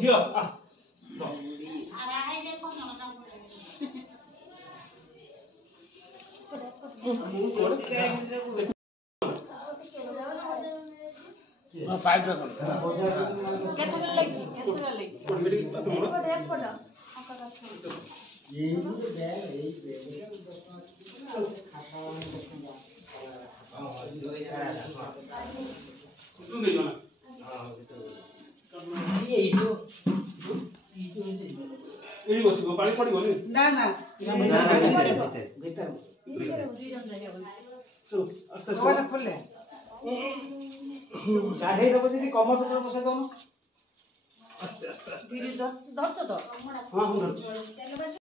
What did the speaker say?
झियो pipe केतना लागछि AD बसिबो पानी पडिबो नि ना ना भीतर आस्ते ओला खोले साढ़े बजे कमर तो बसा दो आस्ते आस्ते धीरे धर तो हां हां